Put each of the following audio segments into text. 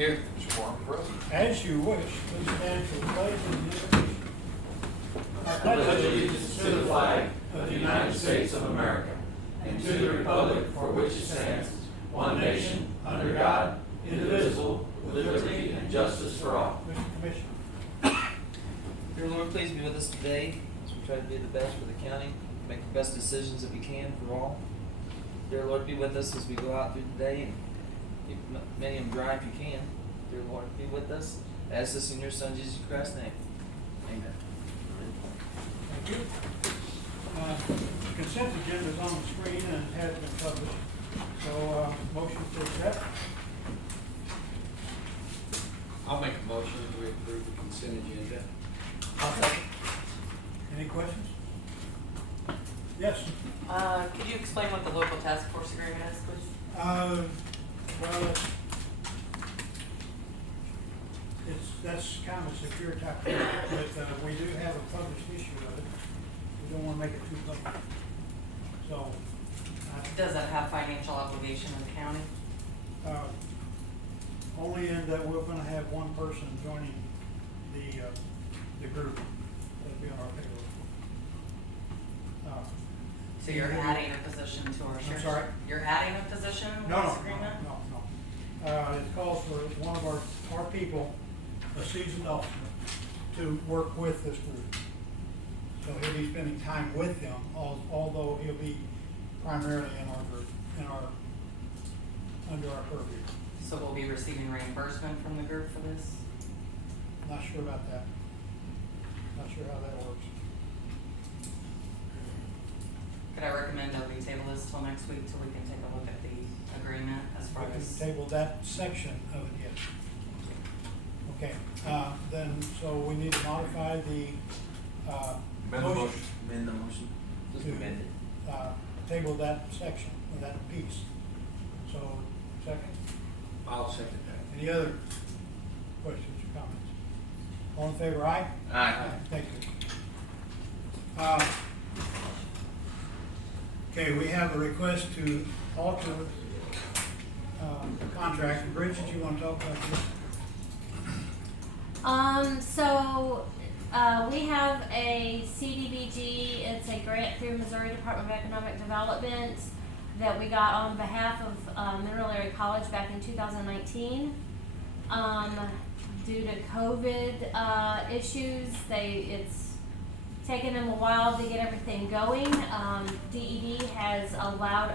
Here. Mr. Warren, present. As you wish, please stand for the pledge and the invocation. I pledge allegiance to the flag of the United States of America and to the republic for which it stands, one nation, under God, indivisible, with liberty and justice for all. Mr. Commissioner. Dear Lord, please be with us today as we try to do the best for the county, make the best decisions that we can for all. Dear Lord, be with us as we go out through the day and keep many of them dry if you can. Dear Lord, be with us. I ask this in your Son, Jesus Christ's name. Amen. Thank you. The consent agenda is on the screen and has been published. So, motion to accept. I'll make a motion that we approve the consent agenda. I'll second. Any questions? Yes. Could you explain what the local task force agreement is, please? Well, that's kind of a secure type thing, but we do have a published issue of it. We don't want to make it too public. So, Does that have financial obligation in the county? only in that we're going to have one person joining the group that'll be on our payroll. So you're adding a position to our sheriff's? sorry? You're adding a position with No, this agreement? no. It calls for one of our people, a seasoned officer, to work with this group. So he'll be spending time with them, although he'll be primarily in our group, under our purview. So we'll be receiving reimbursement from the group for this? Not sure about that. Not sure how that works. Could I recommend that we table this till next week till we can take a look at the agreement as far We can as? table that section of it, yes. Okay, then, so we need to modify the, Amend the motion. Amend the motion. Just To- amend it. table that section, or that piece. So, second, I'll second that. any other questions or comments? All in favor, aye? Aye. Thank you. Okay, we have a request to alter, the contract. Bridget, you want to talk about this? We have a CDBG, it's a grant through Missouri Department of Economic Development that we got on behalf of Mineral Area College back in 2019. Due to COVID issues, it's taken them a while to get everything going. DED has allowed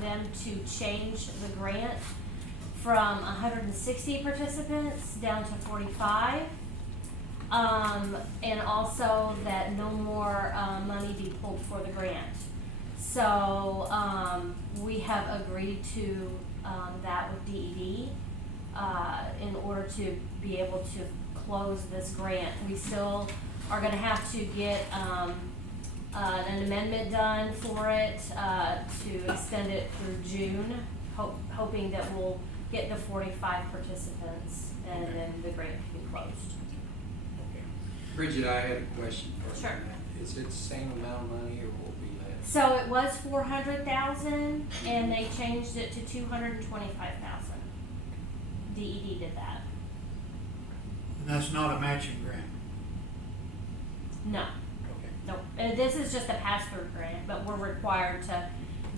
them to change the grant from 160 participants down to 45. And also that no more money be pulled for the grant. So we have agreed to that with DED in order to be able to close this grant. We still are going to have to get an amendment done for it to extend it through June, hoping that we'll get the 45 participants and then the grant can be closed. Bridget, I had a question for you. Sure. Is it the same amount of money or will it be less? So it was 400,000 and they changed it to 225,000. DED did that. And that's not a matching grant. No, Okay. no. This is just a pass-through grant, but we're required to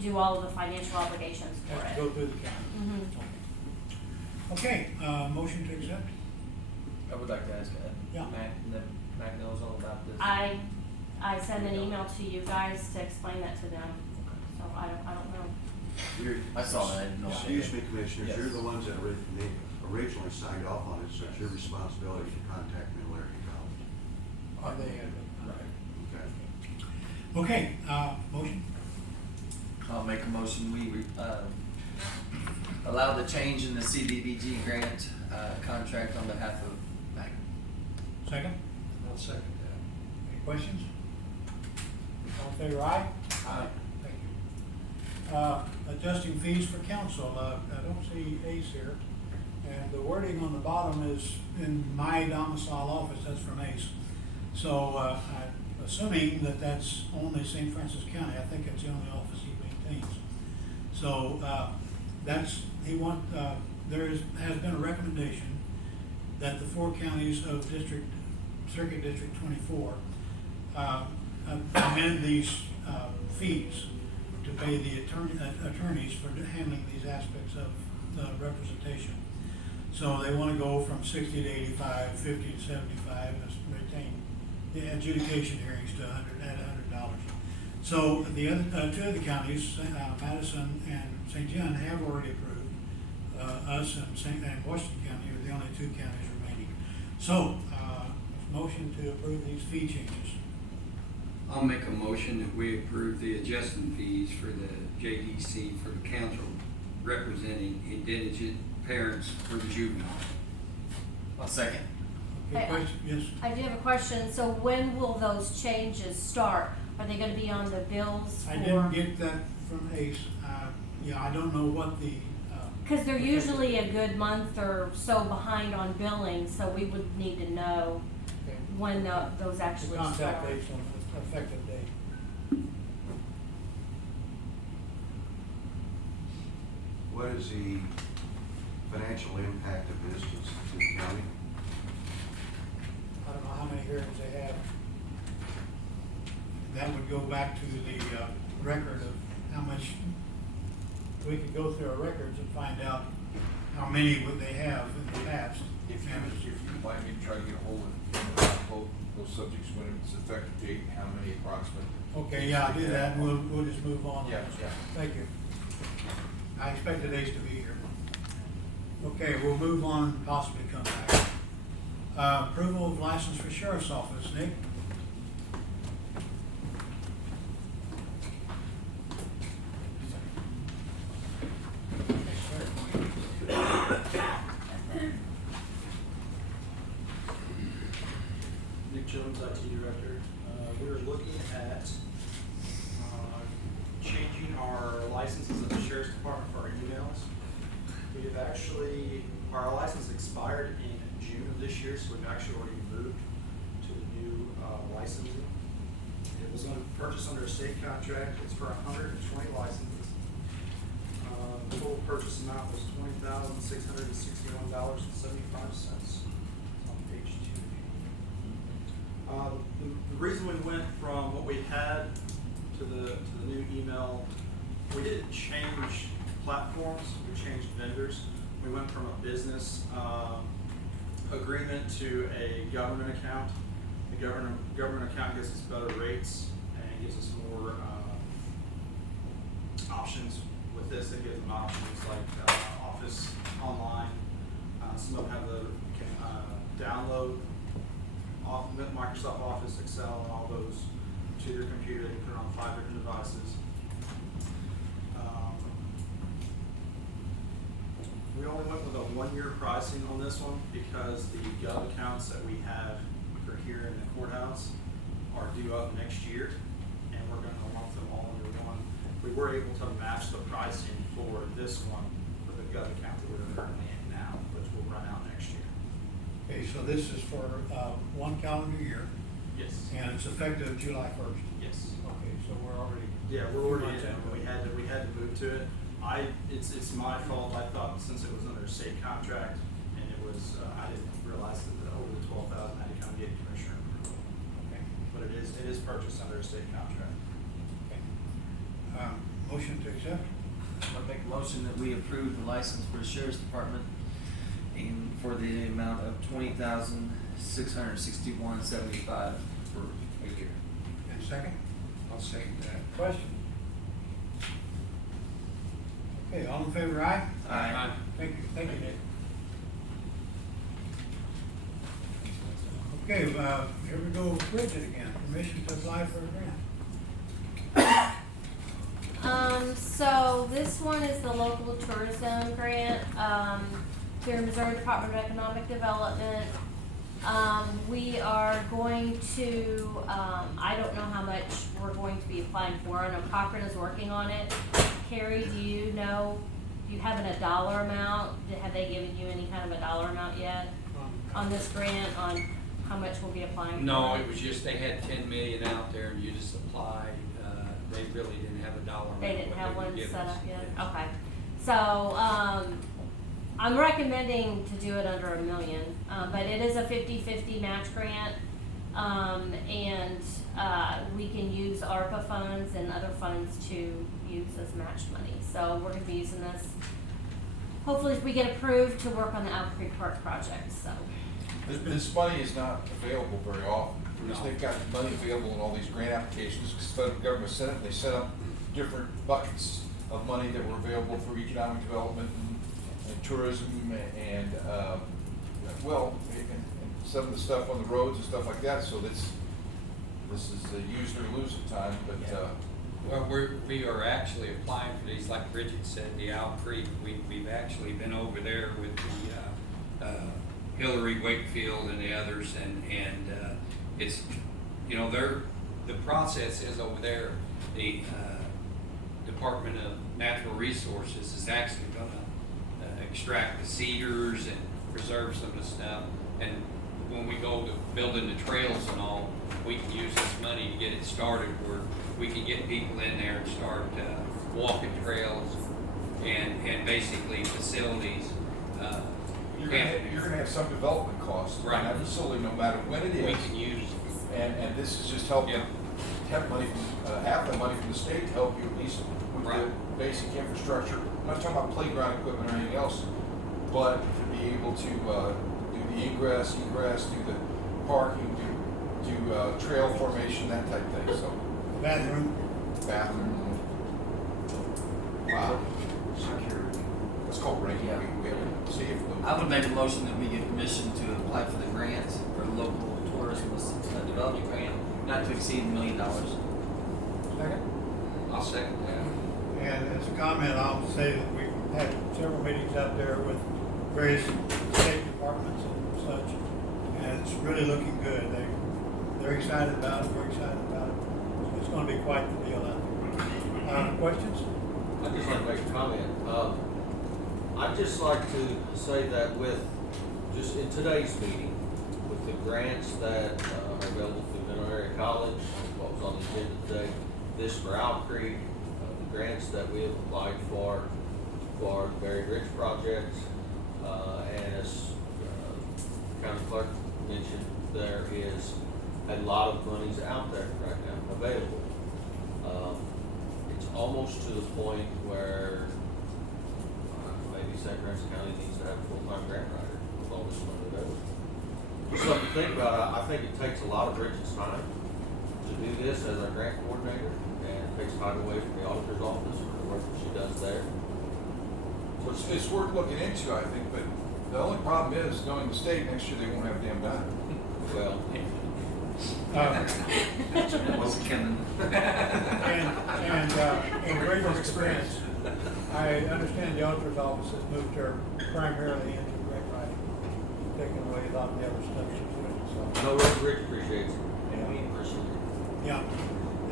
do all of the financial obligations for Have to it. go through the county. Mhm. Okay, motion to accept? I would like to ask Yeah. Mac, and then Mac knows all about this. I sent an email to you guys to explain that to them, so I don't know. I saw that, I didn't know. Excuse me, Commissioners, Yes. you're the ones that originally signed off on it, so it's your responsibility to contact Middle Area College. Are they? Okay. Okay, motion? I'll make a motion, we allow the change in the CDBG grant contract on behalf of Mac. Second? I'll second that. Any questions? All in favor, aye? Aye. Thank you. Adjusting fees for council, I don't see Ace here. And the wording on the bottom is in my domicile office, that's from Ace. So, I'm assuming that that's only St. Francis County, I think it's the only office he maintains. So, has been a recommendation that the 4 counties of Circuit District 24, amend these, fees to pay the attorneys for handling these aspects of representation. So they wanna go from 60 to 85, 50 to 75, and retain the adjudication hearings to $100. So the other, 2 of the counties, Madison and St. John, have already approved. Us and Washington County are the only 2 counties remaining. So, motion to approve these fee changes. I'll make a motion that we approve the adjustment fees for the JDC for the council representing indigent parents for the juvenile. I'll second. Okay, Hey, question, yes? I do have a question. So when will those changes start? Are they gonna be on the bills for? I didn't get that from Ace. Yeah, I don't know what the, Cause they're usually a good month or so behind on billing, so we would need to know okay. when those actually start. Contact Ace on the effective date. What is the financial impact of this to the county? I don't know how many hearings they have. That would go back to the, record of how much, we could go through our records and find out how many would they have in the past. If you'd like me to try to get a hold of both those subjects when it's effective date, and how many approximate. Okay, yeah, I'll do that, and we'll just move on. Yeah, yeah. Thank you. I expected Ace to be here. Okay, we'll move on and possibly come back. Approval of license for sheriff's office, Nick? Nick Jones, IT Director. We're looking at changing our licenses of the Sheriff's Department for our emails. We have actually, our license expired in June of this year, so we've actually already moved to the new licensing. It was purchased under a state contract. It's for 120 licenses. The total purchase amount was $20,661.75. It's on page 2. The reason we went from what we had to the new email, we didn't change platforms, we changed vendors. We went from a business agreement to a government account. The government account gives us better rates and gives us more options. With this, it gives them options like Office Online. Some of them have can download Microsoft Office, Excel, and all those to their computer. They can put it on 5 different devices. We only went with a 1-year pricing on this one because the gov accounts that we have for here in the courthouse are due up next year, and we're going to lump them all under one. We were able to match the pricing for this one for the gov account that we're currently in now, which will run out next year. Okay, so this is for 1 calendar year, Yes. and it's effective July 1st. Yes. Okay, so we're already. Yeah, we're already in. We had to move to it. It's my fault. I thought since it was under a state contract and it was, I didn't realize that over the 12,000 I had to come get commissioner approval. Okay. But it is purchased under a state contract. Okay. Motion to accept? I'll make a motion that we approve the license for the Sheriff's Department and for the amount of $20,661.75 for a year. And second? I'll second that. Question? Okay, all in favor, aye? Aye. Thank you, Nick. Okay, here we go with Bridget again, permission to apply for a grant. So this one is the local tourism grant, through Missouri Department of Economic Development. We are going to, I don't know how much we're going to be applying for. I know Cochran is working on it. Carrie, do you know, do you have a dollar amount? Have they given you any kind of a dollar amount yet on this grant, on how much we'll be applying for? No, it was just, they had 10 million out there and you just applied, they really didn't have a dollar amount. They didn't what have would one give set us. up yet? Yes. Okay. So, I'm recommending to do it under $1 million, but it is a 50-50 match grant. And we can use ARPA funds and other funds to use as match money. So we're gonna be using this, hopefully if we get approved, to work on the Owl Creek Park project, so. This money is not available very often. Because they've got money available in all these grant applications, because the federal government set up, they set up different buckets of money that were available for economic development and tourism and some of the stuff on the roads and stuff like that, so this is a use it or lose it time, but, Well, we are actually applying for these, like Bridget said, the Owl Creek. We've actually been over there with the Hillary Wakefield and the others, and it's, you know, the process is over there, the Department of Natural Resources is actually gonna extract the cedars and preserve some of the stuff, and when we go to building the trails and all, we can use this money to get it started where we can get people in there and start walking trails and basically facilities. you're gonna have some development costs. Right. On that facility, no matter when it is. We can use. And this is just helping, Yeah. have money from, half the money from the state to help you at least with Right. the basic infrastructure. I'm not talking about playground equipment or anything else, but to be able to, do the ingress, egress, do the parking, do trail formation, that type of thing, so. Bathroom, Bathroom. Wow. Security. It's called ranking, we haven't seen it. I would make a motion that we get permission to apply for the grant for local tourism development grant, not to exceed $1 million. second. I'll second that. And as a comment, I'll say that we've had several meetings out there with various state departments and such, and it's really looking good. They're excited about it, we're excited about it. So it's gonna be quite the deal out there. Questions? I'd just like to make a comment. I'd just like to say that just in today's meeting, with the grants that are available through Mineral Area College, what was on the agenda today, this for Owl Creek, the grants that we have applied for the Berry Ridge project, and as County Clerk mentioned, there is a lot of monies out there right now available. It's almost to the point where maybe St. Francis County needs to have a full-time grant writer with all this money available. Just something to think about. I think it takes a lot of Bridget's time to do this as our grant coordinator, and it takes time away from the auditor's office for the work that she does there. So it's worth looking into, I think, but the only problem is, knowing the state, next year they won't have a damn dime. Well, What's coming? And in greater experience, I understand the auditor's office has moved her primarily into grant writing, taking away a lot of the other stuff she's doing, so. I know Rich appreciates it, and we appreciate it. Yeah,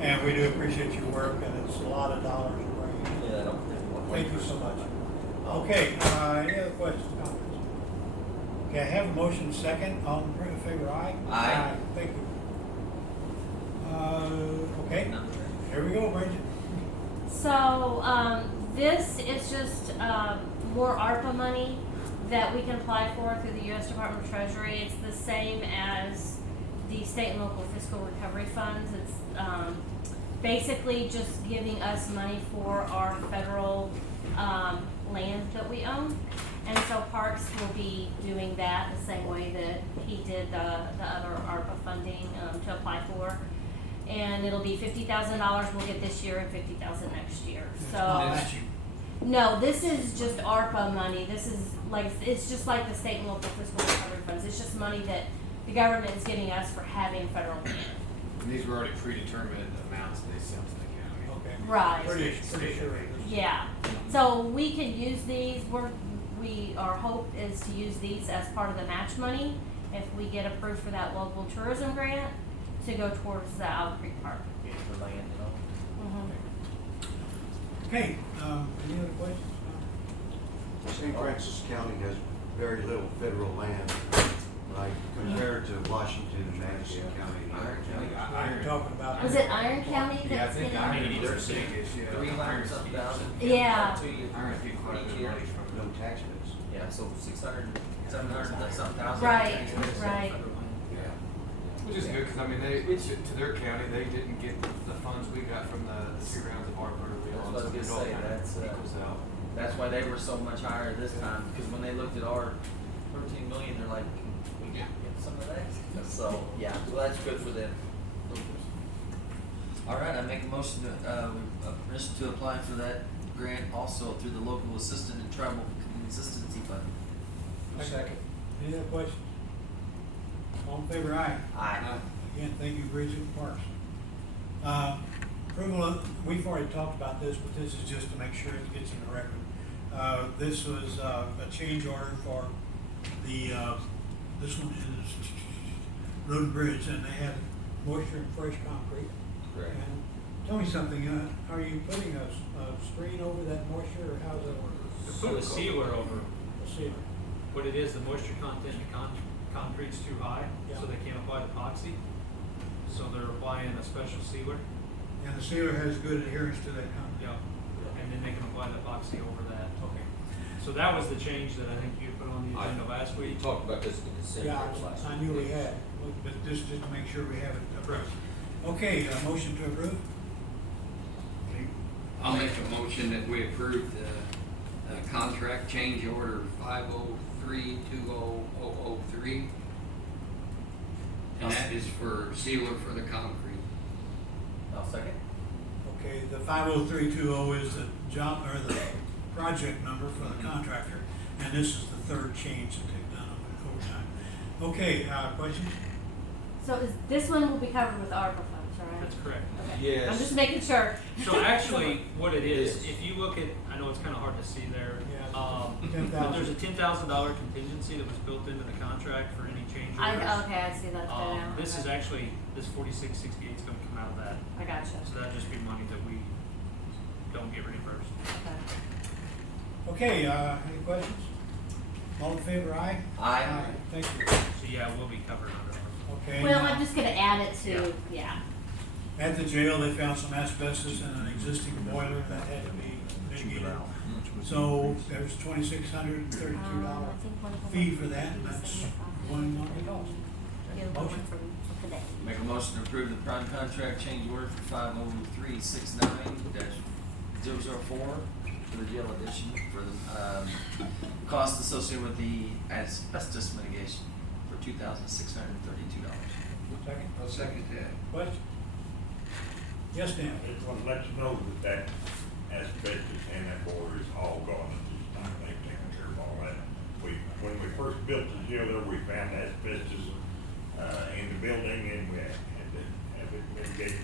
and we do appreciate your work, and it's a lot of dollars to bring in. Yeah, I don't think. Thank you so much. Okay, any other questions, comments? Okay, I have a motion second, all in favor, aye? Aye. Thank you. Okay, here we go, Bridget. So, this is just, more ARPA money that we can apply for through the U.S. Department of Treasury. It's the same as the state and local fiscal recovery funds. It's, basically just giving us money for our federal, land that we own. And so Parks will be doing that the same way that he did the other ARPA funding, to apply for. And it'll be $50,000 we'll get this year and $50,000 next year, so. No, this is just ARPA money. This is like, it's just like the state and local fiscal recovery funds. It's just money that the government is giving us for having federal land. And these were already predetermined amounts they sent to the county. Okay. Right. Pretty sure. Yeah, so we can use these, our hope is to use these as part of the match money if we get approved for that local tourism grant to go towards the Owl Creek Park. Yeah, for land and all. Okay, any other questions? St. Francis County has very little federal land. Like compared to Washington and Madison County. and Iron County. You're talking about. Was it Iron County Yeah, I that's think getting? Iron County's the biggest, yeah. 300-something thousand. Yeah. Iron County quite a bit of money from No tax base. Yeah, so 600, 700 something thousand. Right, right. Yeah. Which is good, cause I mean, to their county, they didn't get the funds we got from the 2 rounds of ARPA or That's what I was so gonna it all say, kinda that's, equals out. That's why they were so much higher this time, because when they looked at our 13 million, they're like, can we get some of that? So, yeah, well, that's good for them. All right, I make a motion to, permission to apply for that grant also through the local assistant and tribal consistency fund. Second. Any other questions? All in favor, aye. Aye. Again, thank you, Bridget and Parks. Approval of, we've already talked about this, but this is just to make sure it gets in the record. This was a change order for the, this one is Road and Bridge, and they had moisture and fresh concrete. Correct. And tell me something, are you putting a screen over that moisture, or how's that work? To put a sealer over, A sealer. what it is, the moisture content in the concrete's too high, Yeah. so they can't apply the epoxy. So they're applying a special sealer, And the sealer has good adherence to that concrete. yeah, and then they can apply the epoxy over that. Okay. So that was the change that I think you put on the agenda last We week. talked about this in the consent Yeah, agenda last I week. knew we had, but just to make sure we have it approved. Okay, motion to approve? I'll make a motion that we approve the contract change order 503-20003. And that is for sealer for the concrete. I'll second. Okay, the 50320 is the job, or the project number for the contractor, and this is the third change that they've done over time. Okay, questions? So this one will be covered with ARPA funds, all right? That's correct. Okay. Yes. I'm just making sure. So actually, what it is, Yes. if you look at, I know it's kind of hard to see there, Yeah, but there's a $10,000 contingency that was built into the contract for any change orders. Okay, I see that there now. This is Okay. actually, this 4668 is gonna come out of that. I gotcha. So that'd just be money that we don't get reimbursed. Okay. Okay, any questions? All in favor, aye? Aye. Thank you. So yeah, we'll be covered under ours. Okay. Well, now, I'm just gonna add it to, yeah. At the jail, they found some asbestos in an existing boiler that had to be mitigated. So there's $2,632 I think one of them fee was for that, and that's 75. one monthly cost. The other one Motion. from today. Make a motion to approve the prime contract change order for 50369-004 for the jail addition for the, cost associated with the asbestos mitigation for $2,632. Second? I'll second that. Question? Yes, Dan? I just want to let you know that asbestos in that boiler is all gone, it's just not, they've taken care of all that. When we first built the jail there, we found asbestos, in the building, and we had to have it mitigated.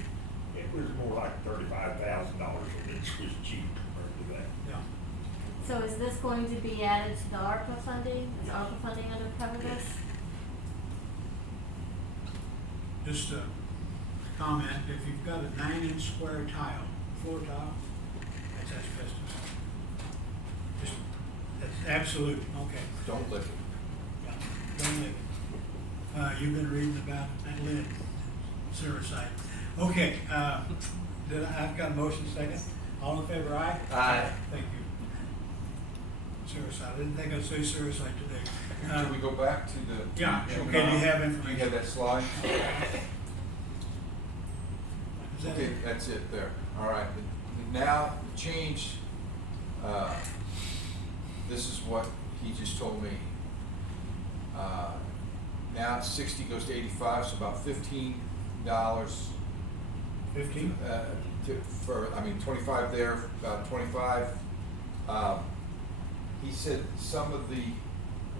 It was more like $35,000, and it was cheap compared to that. Yeah. So is this going to be added to the ARPA funding? Is ARPA funding going to cover this? Just a comment, if you've got a 9-inch square tile, floor tile, that's asbestos. Just, that's absolute, okay. Don't lick it. Yeah, don't leave it. You've been reading about that lid, sericide. Okay, I've got a motion second. All in favor, aye? Aye. Thank you. Sericide, I didn't think I'd say sericide today. Can we go back to the? Yeah, okay, do you have Do you information? have that slide? Is that Okay, it? that's it there. All right, now the change, this is what he just told me. Now 60 goes to 85, so about $15. 15? For, I mean, 25 there, about 25. He said some of the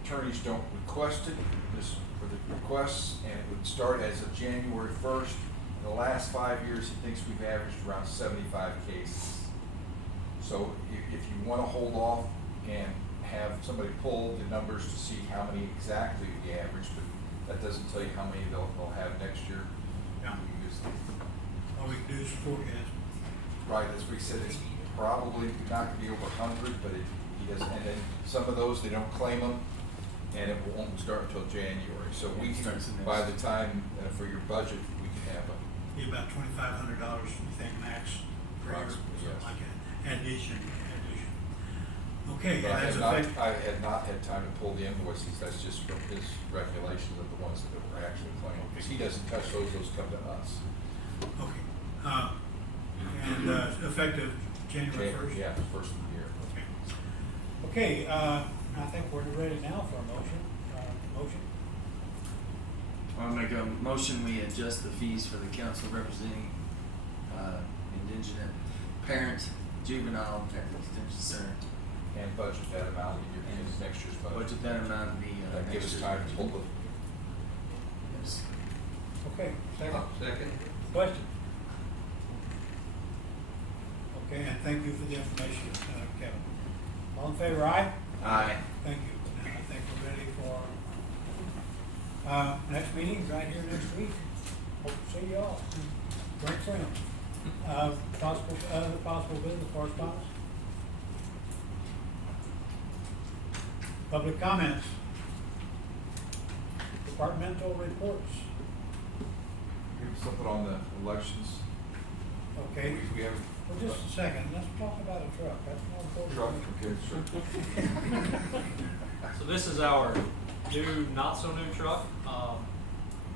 attorneys don't request it, this for the requests, and it would start as of January 1st. In the last 5 years, he thinks we've averaged around 75 cases. So if you want to hold off and have somebody pull the numbers to see how many exactly we average, but that doesn't tell you how many they'll have next year. Yeah. We can just- All we can do is forecast. Right, that's what he said, it's probably not gonna be over 100, but he doesn't, and then some of those, they don't claim them, and it won't start until January. So we can, Starts in by next- the time, for your budget, we can have a, Be about $2,500, you think, max per year, Approximately, something yes. like that. Addition. Okay, but I that's had not, effective. I had not had time to pull the invoices, that's just from his recollections of the ones that were actually claimed, because he doesn't touch those come to us. Okay, and, effective January first? Yeah, the first of the year. Okay, I think we're ready now for a motion, motion? I'll make a motion, we adjust the fees for the council representing, indigent parent, juvenile at the detention center. And budget that amount in your, in next year's budget. Budget that amount in the, That gives next us year's time to budget. pull the. Yes. Okay, second, Second. question? Okay, and thank you for the information, Kevin. All in favor, aye? Aye. Thank you. Now I think we're ready for, next meeting, right here next week. Hope to see y'all. Great friend. Possible business correspondence? Public comments? Departmental reports? Maybe something on the elections. Okay, We have. well, just a second, let's talk about a truck, that's more important. Truck, okay, sure. So this is our new, not so new truck.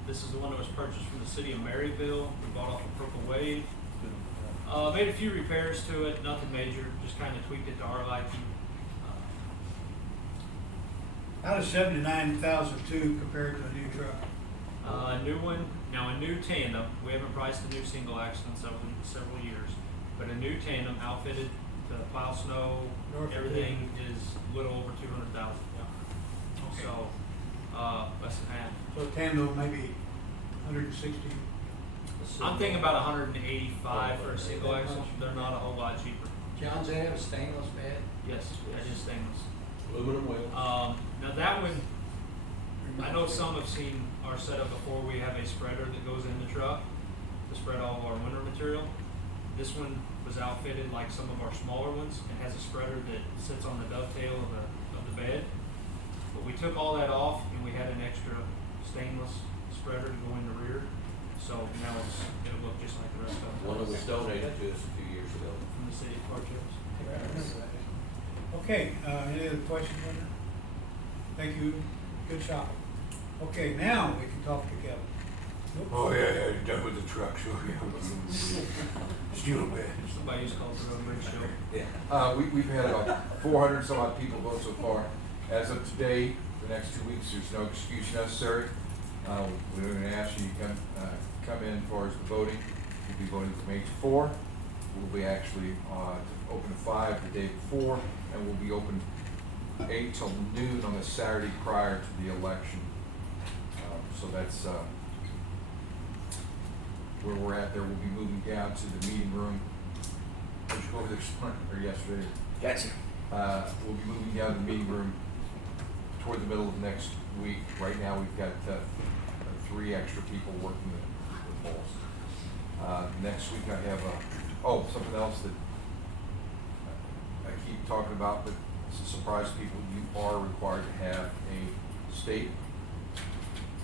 This is the one that was purchased from the city of Maryville. We bought off of Purple Wave. Made a few repairs to it, nothing major, just kind of tweaked it to our liking. How does 79,002 compare to a new truck? A new one, now a new tandem, we haven't priced a new single axle in several years, but a new tandem outfitted to plow snow, North everything is a little over 200,000. Okay. So, less than half. So tandem maybe 160. I'm thinking about 185 for a single axle, they're not a whole lot cheaper. John's they have a stainless bed? Yes, that is stainless. Aluminum wheel. Now that one, I know some have seen our setup before. We have a spreader that goes in the truck to spread all of our winter material. This one was outfitted like some of our smaller ones. It has a spreader that sits on the dovetail of the bed. But we took all that off and we had an extra stainless spreader to go in the rear. So now it'll look just like the rest of them. One that was donated to us a few years ago. From the city of Park Hills. Okay, any other questions, Linda? Thank you, good shopping. Okay, now we can talk to Kevin. Nope. Oh, yeah, you're done with the truck, sure, yeah. Steel bed. Somebody used to call it the road bridge show. Yeah. We've had about 400 some odd people vote so far. As of today, the next 2 weeks, there's no excuse necessary. We're going to ask you to come in as far as the voting. We'll be voting from 8 to 4. We'll be actually open to 5 the day before, and we'll be open 8 till noon on the Saturday prior to the election. So that's where we're at there. We'll be moving down to the meeting room. Did you go over there this morning or yesterday? Gotcha. We'll be moving down to the meeting room toward the middle of next week. Right now, we've got 3 extra people working the polls. Next week, I have something else that I keep talking about, but it's a surprise to people. You are required to have a state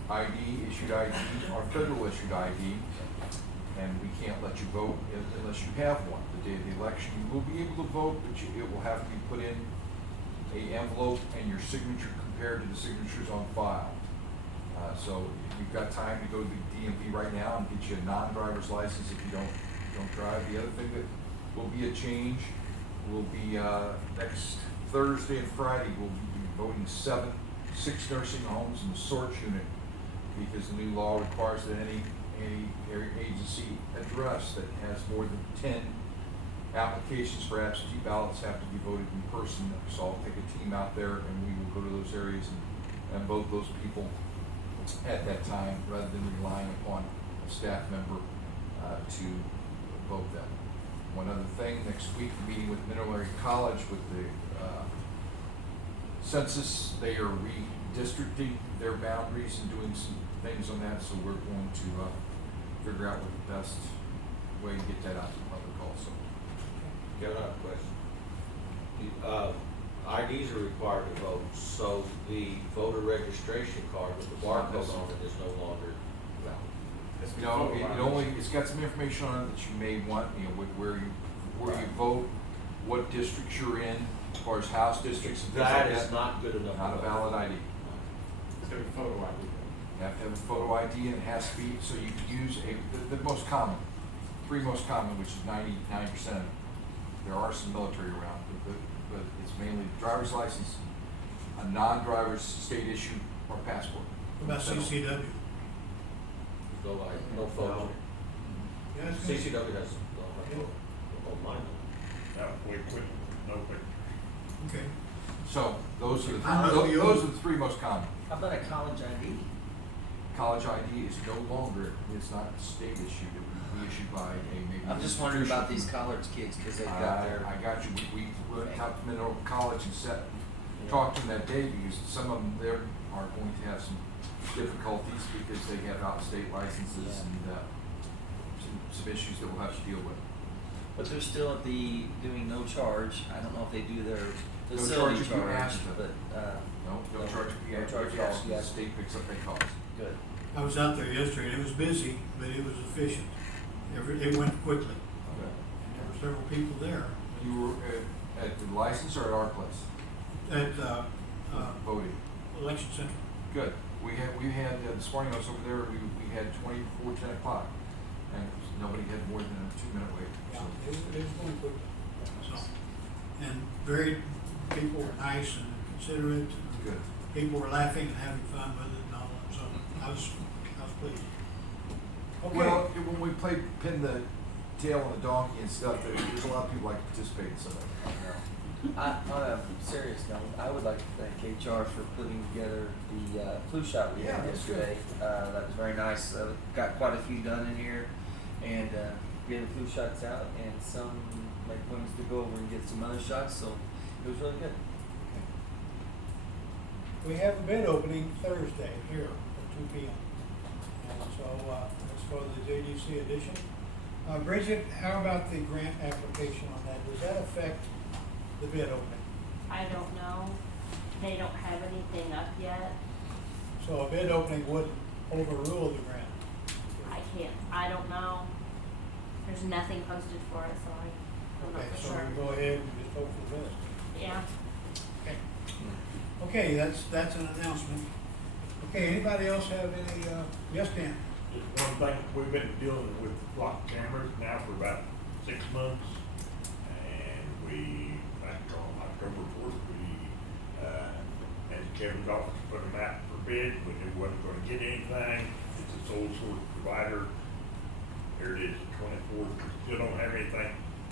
ID, issued ID, or federal issued ID, and we can't let you vote unless you have one. The day of the election, you will be able to vote, but it will have to be put in a envelope and your signature compared to the signatures on file. So you've got time to go to the DMV right now and get you a non-driver's license if you don't drive. The other thing that will be a change will be next Thursday and Friday, we'll be voting 6 nursing homes in the sorts unit, because the new law requires that any agency address that has more than 10 applications for absentee ballots have to be voted in person. So I'll take a team out there and we will go to those areas and vote those people at that time, rather than relying upon a staff member to vote them. One other thing, next week, meeting with Mineral Area College with the census. They are redistricting their boundaries and doing some things on that, so we're going to figure out what the best way to get that out to the public also. Kevin, I have a question. IDs are required to vote, so the voter registration card with the barcode on it is no longer valid. You know, it only, it's got some information on it that you may want, you know, where you vote, what districts you're in, as far as house districts and things like That that. is not good enough. Not a valid ID. It's gonna be photo ID. You have to have a photo ID and it has to be, so you can use the most common, three most common, which is 99%. There are some military around, but it's mainly driver's license, a non-driver's state issue, or passport. What about CCW? No photo. Yeah, it's gonna- CCW has, mine. No, we quit, no pictures. Okay. So those are the, I know you- those are the three most common. How about a college ID? College ID is no longer, it's not a state issue, it would be issued by a maybe. I'm just wondering about these institution. college kids, cause they've got their. I got you, we went out to Mineral College and talked to them that day, because some of them there are going to have some difficulties because they have out-of-state licenses and, some issues that we'll have to deal with. But they're still at the doing no charge. I don't know if they do their No facility charge if you ask charge, them. but, No charge if you no ask, charge if at all, the yeah. state picks up that cost. Good. I was out there yesterday, and it was busy, but it was efficient. It went quickly, Okay. and there were several people there. You were at the license or at our place? At, Voting. Election Central. Good. We had, this morning I was over there, we had 20 before 10 o'clock, and nobody had more than a 2-minute wait. Yeah, So, it was going quickly, so. And people were nice and considerate. and Good. People were laughing and having fun with it and all that, so I was pleased. Okay. Well, when we played pin the tail on the donkey and stuff, there's a lot of people like to participate in some of it. On a serious note, I would like to thank HR for putting together the flu shot we had Yeah, that's good. yesterday. That was very nice. Got quite a few done in here, and we had the flu shots out, and some like wanted us to go over and get some other shots. So it was really good. We have a bid opening Thursday here at 2 p.m. And so, that's for the JDC edition. Bridget, how about the grant application on that? Does that affect the bid opening? I don't know. They don't have anything up yet. So a bid opening would overrule the grant? I don't know. There's nothing posted for it, so I'm not Okay, for so sure. we go ahead and just hope for the best. Yeah. Okay. Okay, that's an announcement. Okay, anybody else have any, yes, Dan? Just one thing, we've been dealing with flock cameras now for about 6 months. And we, back on October 4th, as Kevin's office put them out for bid, we knew we wasn't gonna get anything. It's a sole source provider. There it is, 24th, we still don't have anything.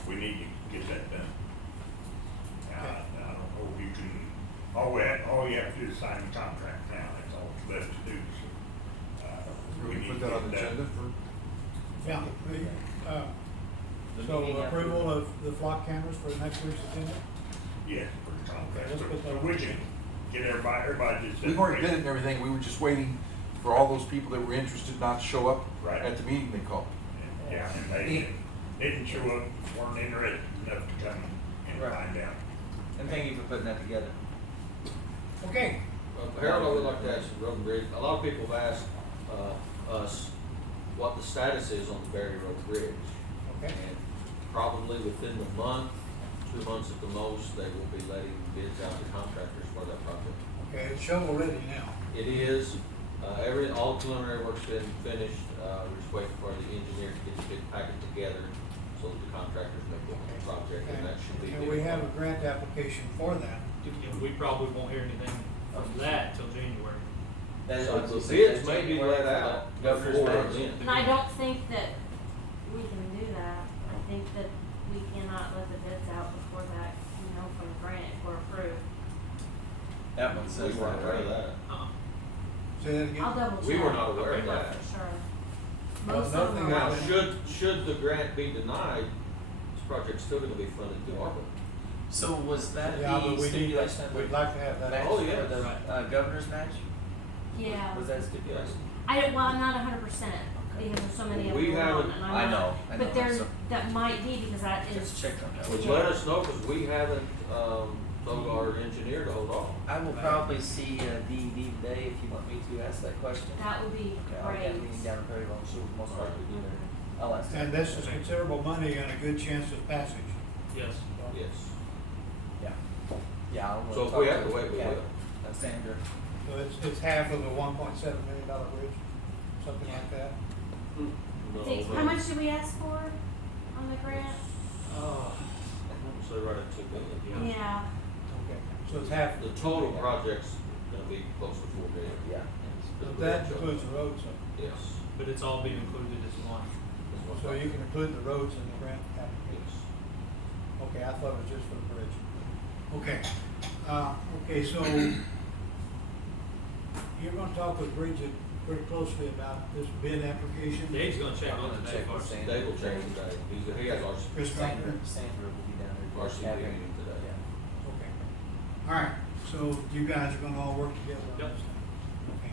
We need to get that done. Now, I don't know if you can, all you have to do is sign the contract now, that's all that's left to do, so. We need put to that on get the agenda for, Yeah. The So meeting after approval of the flock cameras for next week's agenda? Yes, for the contract, Let's put that so on. we can get everybody just. we've already bid it and everything, we were just waiting for all those people that were interested not to show up Right. at the meeting they called. Yeah, and they didn't show up, weren't interested enough to come and Right. find out. And thank you for putting that together. Okay, Harold, I would like to ask you, Road and Bridge, a lot of people have asked, us what the status is on the Berry Road Bridge. okay. And probably within the month, 2 months at the most, they will be letting bids out to contractors for that project. Okay, it's shovel ready now. It is, all the preliminary work's been finished, we're just waiting for the engineer to get the bid packet together so that the contractors may book the project, and that should be. And we have a grant application for that. We probably won't hear anything from that till January. That is So what the you said, bids that's may be January let for the out governor's before match. then. And I don't think that we can do that. I think that we cannot let the bids out before that, from the grant, if we're approved. That one We says weren't aware of that. Uh-uh. Say that again? I'll double check. We were not aware of I'm not that. for sure. Well, Most of them nothing are. Now, should the grant be denied, this project's still gonna be funded through ARPA. So was that Yeah, but the we need, stipulation of we'd the like to have that. match Oh, yeah. for the Right. governor's match? Yeah. Was that stipulation? I'm not 100% because there's so many of We them going on, haven't- and I I'm know, not. I know, But there, so- that might be because that is. Just check on that. Would let us know, cause we haven't, told our engineer to hold off. I will probably see DED today if you want me to ask that question. That would be Okay, I'll get a meeting great. down in Perryville, she'll most likely be there. I'll ask her. And this is considerable money and a good chance of passage. Yes. Yes. Yeah. Yeah, I'll. So if talk we have to wait, we yeah, will. Sandra. So it's half of a $1.7 million bridge, something like that. Thanks. How much did we ask for on the grant? So right at 2 million. Yeah. Okay, so it's half. The total project's gonna be close to 4 million. Yeah. So that includes the roads, Yes. But it's all being included as one. so you can include the roads in the grant application. Yes. Okay, I thought it was just for the bridge. Okay, okay, so you're gonna talk with Bridget pretty closely about this bid application? Dave's gonna check I'm on gonna the day check with first. Sandra. Dave will change today. He has our Chris Sandra, Carpenter? Sandra will be down there. RCD Having- meeting today. Yeah. Okay. All right, so you guys are gonna all work together on Yep. this? Okay.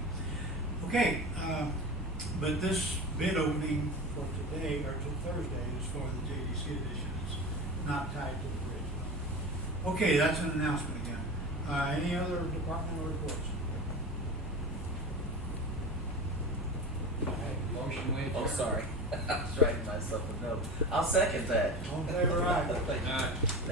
Okay, but this bid opening for today, or to Thursday, is for the JDC edition, it's not tied to the bridge. Okay, that's an announcement again. Any other departmental reports? Motion with. Oh, sorry. I was writing myself a note. I'll second that. All in favor, aye. Thank you. Aye. Thank